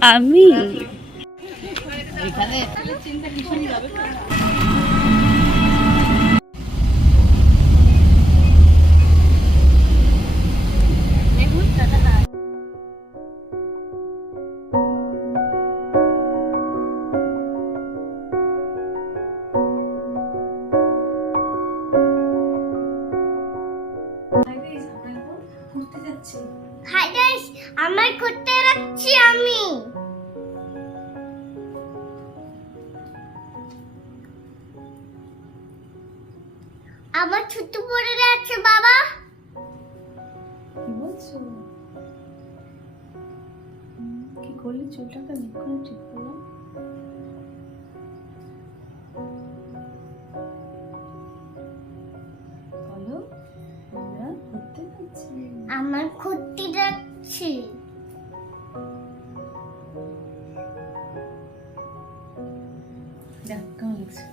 আমি আমার করতে রাখছি আমি। আমার ছোট পড়ে আছে বাবা। কি বলছো? কি করলি? চুলটাকে এক্ষুনি ঠিক করলাম। বলো, আমরা ঘুরতে যাচ্ছি। আমার করতে রাখছি। দেখ কেমন লাগছে?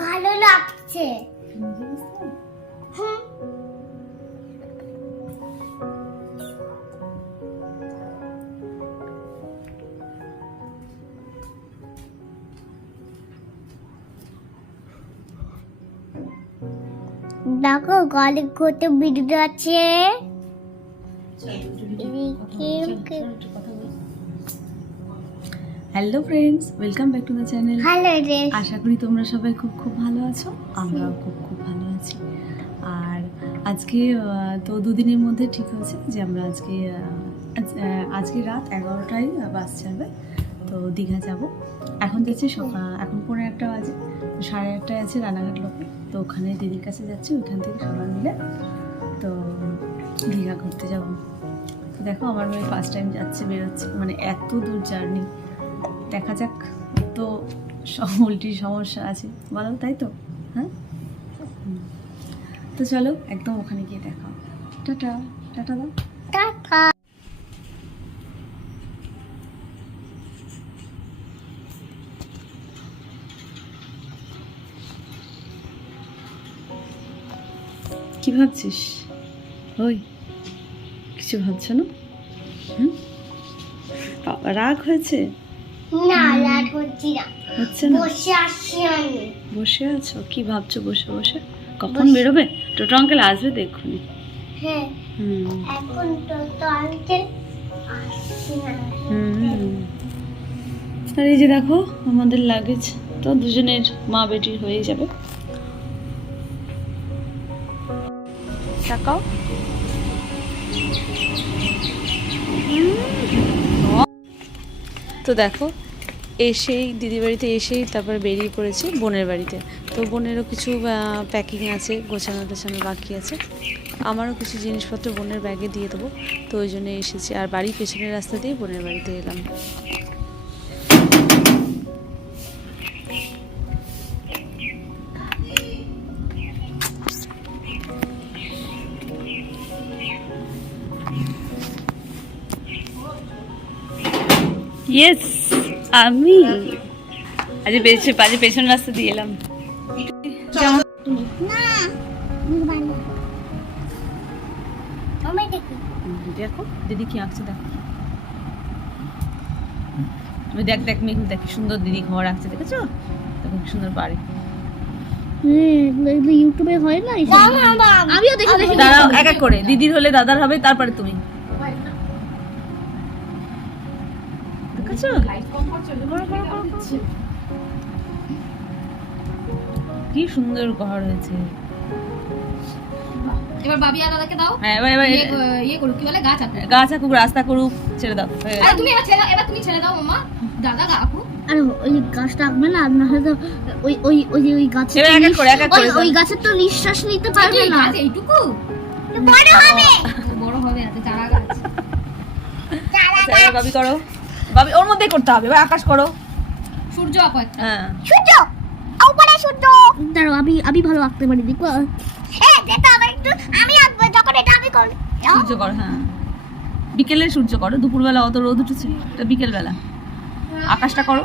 ভালো লাগছে। মজা লাগছে? হুম। দেখো গলে কত ভিডিও আছে। Hello friends, welcome back to the channel. Hello রে। আশা করি তোমরা সবাই খুব খুব ভালো আছো। আমরাও খুব খুব ভালো আছি। আর আজকে তো দুদিনের মধ্যে ঠিক হয়েছে যে আমরা আজকে রাত 11টায় বাস ছাড়বে, তো দীঘা যাব। এখন যাচ্ছি এখন 1:15 বাজে, 8:30টায় আছে রানাঘাট লোকে, তো ওখানে দিদির কাছে যাচ্ছি। ওইখান থেকে সবাই মিলে তো দীঘা ঘুরতে যাব। তো দেখো আমার মেয়ে ফার্স্ট টাইম যাচ্ছে, বেরোচ্ছে, মানে এত দূর জার্নি। দেখা যাক, তো উল্টির সমস্যা আছে বলো, তাই তো? হ্যাঁ, তো চলো একদম ওখানে গিয়ে দেখা। টাটা টাটা দাও। টাটা। কি ভাবছিস? ওই কিছু ভাবছো না? বাবা রাগ হয়েছে? না রাগ হচ্ছে না, হচ্ছে না? বসে আছি আমি। বসে আছো? কি ভাবছো বসে বসে? কখন বেরোবে? টোটো আঙ্কেল আসবে দেখুনি। হ্যাঁ, এখন তো আনতে আসছে না। আর এই যে দেখো আমাদের লাগেজ, তো দুজনের মা বেটির হয়ে যাবে। টাকাও তো দেখো, এসেই দিদি বাড়িতে এসেই তারপর বেরিয়ে পড়েছি বোনের বাড়িতে। তো বোনেরও কিছু প্যাকিং আছে, গোছানো টোছানো বাকি আছে। আমারও কিছু জিনিসপত্র বোনের ব্যাগে দিয়ে দেবো, তো ওই জন্য এসেছি। আর বাড়ির পেছনের রাস্তা দিয়ে বোনের বাড়িতে এলাম। ইয়েস, আমি আজ পেছন রাস্তা দিয়ে এলাম। দেখো দিদি কি আঁকছে, দেখো তুমি, দেখ দেখ মেঘু, দেখ কি সুন্দর দিদি ঘর আঁকছে, দেখেছো? দেখো কি সুন্দর বাড়ি। ইউটিউবে হয় না, আমিও দেখি। দাঁড়াও, এক এক করে, দিদির হলে দাদার হবে, তারপরে তুমি। দেখেছো কি সুন্দর ঘর হয়েছে। এবার বাবি আর দাদাকে দাও। হ্যাঁ, এবার ইয়ে করুক, কি বলে, গাছ আঁকুক, রাস্তা করুক, ছেড়ে দাও। তুমি তুমি ছেড়ে দাও মামা, দাদা আঁকুক। আরে ওই গাছটা আঁকবে না, না হলে তো ওই গাছে ওই গাছের তো নিঃশ্বাস নিতে পারবে না। এইটুকু বড় হবে, বড় হবে, এত চারা গাছ। বাবি করো, বাবি ওর মধ্যেই করতে হবে। এবার আকাশ করো, সূর্য আঁকো একটা। হ্যাঁ সূর্য উপরে, সূর্য। দাঁড়াও, আমি ভালো আঁকতে পারি, দেখো। হ্যাঁ যেটা হবে একটু আমি আঁকবো, যখন এটা আমি করব। সূর্য করো, হ্যাঁ বিকেলে সূর্য করো, দুপুরবেলা অত রোদ উঠেছে, এটা বিকেল বেলা। আকাশটা করো।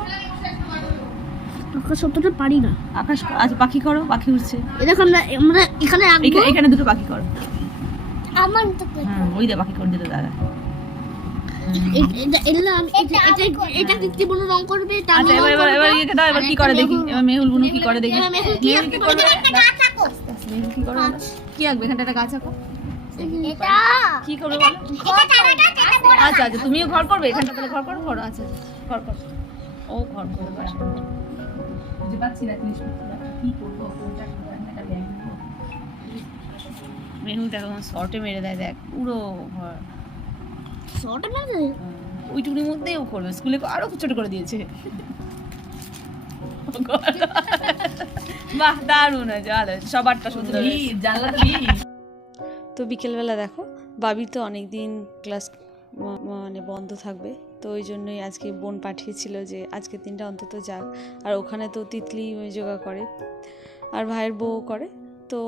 আকাশ অতটা পারি না। আকাশ আজ পাখি করো, পাখি উঠছে। এই দেখো আমরা এখানে আঁকবো। এখানে দুটো পাখি করো। আমার তো হ্যাঁ, ওই দে পাখি করে দিল দাদা। এটা কি বলে রং করবে? আচ্ছা এবার ইয়েকে দাও, এবার কি করে দেখি, এবার মেহুল বুনু কি করে দেখি। মেহুল কি করবে? মেহুল কি করবে? কি আঁকবে এখানটা, একটা গাছ আঁকো। এটা কি করবে বলো? আচ্ছা আচ্ছা, তুমিও ঘর করবে এখানটা, তাহলে ঘর করো। ঘর আচ্ছা ঘর করো। ও ঘর করবে পাশে। বুঝতে পারছি না কি করবো, কোনটা একটা ব্যাগ নেবো। মেহুল দেখো শর্টে মেরে দেয়, দেখ পুরো ঘর। শর্ট না ওইটুকুর মধ্যেও করবে, স্কুলে আরো ছোট করে দিয়েছে। বাহ দারুণ হয়েছে, ভালো হয়েছে, সবারটা সুন্দর হয়েছে। তো বিকেলবেলা দেখো বাবি তো অনেক দিন ক্লাস মানে বন্ধ থাকবে, তো ওই জন্যই আজকে বোন পাঠিয়েছিল যে আজকের দিনটা অন্তত যাক। আর ওখানে তো তিতলি যোগা করে আর ভাইয়ের বউ করে, তো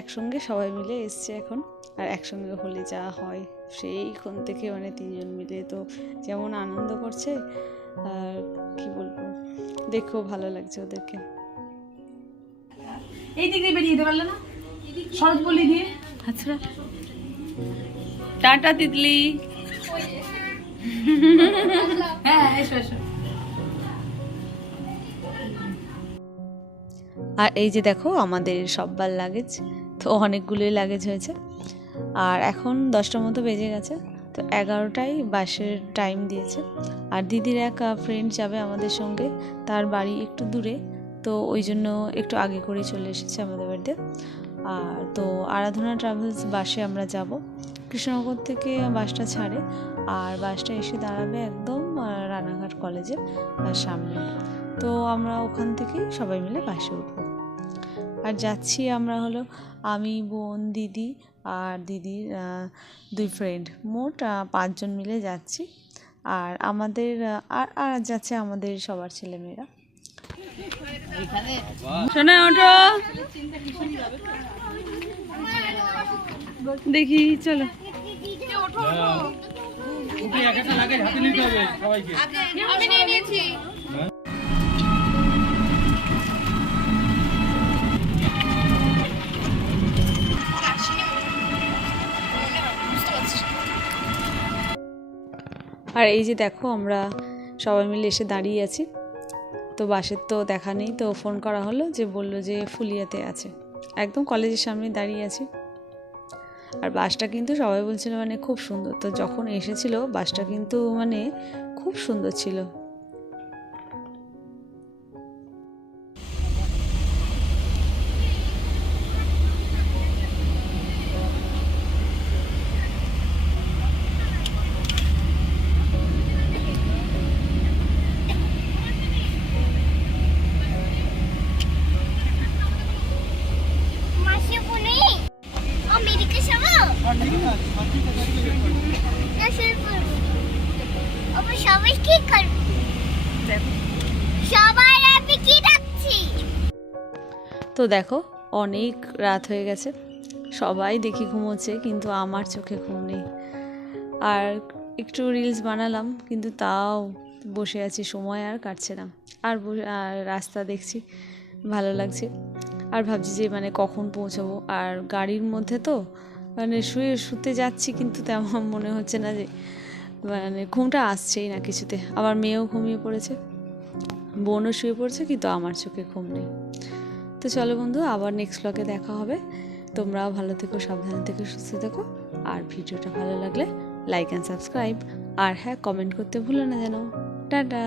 একসঙ্গে সবাই মিলে এসছে এখন। আর একসঙ্গে হলে যা হয় সেইক্ষণ থেকে মানে তিনজন মিলে তো যেমন আনন্দ করছে, আর কি বলবো, দেখেও ভালো লাগছে ওদেরকে। এই দিক দিয়ে বেরিয়ে যেতে পারলে না, সরজ বলি দিয়ে। আচ্ছা টাটা তিতলি। হ্যাঁ এসো এসো। আর এই যে দেখো আমাদের সব্বার লাগেজ, তো অনেকগুলোই লাগেজ হয়েছে। আর এখন 10টার মতো বেজে গেছে, তো 11টায় বাসের টাইম দিয়েছে। আর দিদির এক ফ্রেন্ড যাবে আমাদের সঙ্গে, তার বাড়ি একটু দূরে, তো ওই জন্য একটু আগে করে চলে এসেছে আমাদের বাড়িতে। আর তো আরাধনা ট্রাভেলস বাসে আমরা যাব, কৃষ্ণনগর থেকে বাসটা ছাড়ে, আর বাসটা এসে দাঁড়াবে একদম রানাঘাট কলেজের সামনে। তো আমরা ওখান থেকেই সবাই মিলে বাসে উঠবো। আর যাচ্ছি আমরা হলো আমি, বোন, দিদি আর দিদির 2 ফ্রেন্ড, মোট 5 জন মিলে যাচ্ছি। আর আমাদের আর যাচ্ছে আমাদের সবার ছেলেমেয়েরা। শোনা ওঠো দেখি, চলো আমি নিয়ে নিয়েছি। আর এই যে দেখো আমরা সবাই মিলে এসে দাঁড়িয়ে আছি, তো বাসের তো দেখা নেই, তো ফোন করা হলো যে বললো যে ফুলিয়াতে আছে, একদম কলেজের সামনে দাঁড়িয়ে আছি। আর বাসটা কিন্তু সবাই বলছিল মানে খুব সুন্দর, তো যখন এসেছিল বাসটা কিন্তু মানে খুব সুন্দর ছিল। তো দেখো অনেক রাত হয়ে গেছে, সবাই দেখি ঘুমোচ্ছে, কিন্তু আমার চোখে ঘুম নেই। আর একটু রিলস বানালাম, কিন্তু তাও বসে আছি, সময় আর কাটছে না। আর রাস্তা দেখছি ভালো লাগছে, আর ভাবছি যে মানে কখন পৌঁছাবো। আর গাড়ির মধ্যে তো মানে শুতে যাচ্ছি, কিন্তু তেমন মনে হচ্ছে না, যে মানে ঘুমটা আসছেই না কিছুতে। আবার মেয়েও ঘুমিয়ে পড়েছে, বোনও শুয়ে পড়ছে, কিন্তু আমার চোখে ঘুম নেই। তো চলো বন্ধু, আবার নেক্সট ব্লগে দেখা হবে। তোমরাও ভালো থেকো, সাবধানে থেকো, সুস্থ থেকো। আর ভিডিওটা ভালো লাগলে লাইক অ্যান্ড সাবস্ক্রাইব, আর হ্যাঁ কমেন্ট করতে ভুলো না যেন। টাটা।